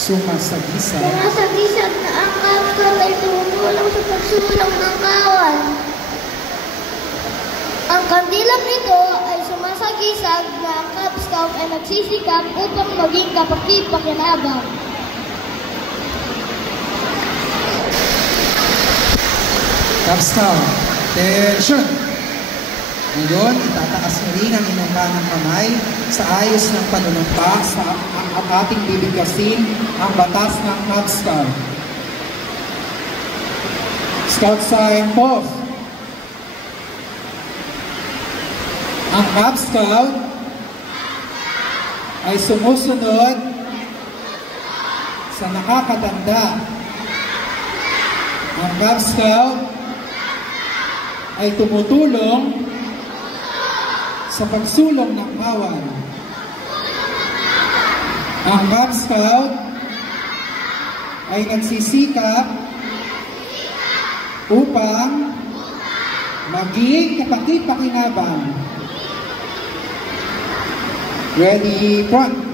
Sumasagisag. Sumasagisag na ang Cub Scout ay tumutulong sa pagsulong ng kawan. Ang kandilang nito ay sumasagisag na ang Cub Scout ay nagsisikap upang maging kapaki-pakinabang. Cub Scout, attention! Ngayon, itataas na rin ang inyong kanang kamay sa ayos ng panunumpa sa ating bibigkasin ang batas ng Cub Scout. Scout sign, pause. Ang Cub Scout ay sumusunod sa nakakatanda. Ang Cub Scout ay tumutulong sa pagsulong ng kawan. Ang Cub Scout ay nagsisikap upang maging kapaki-pakinabang. Ready, front!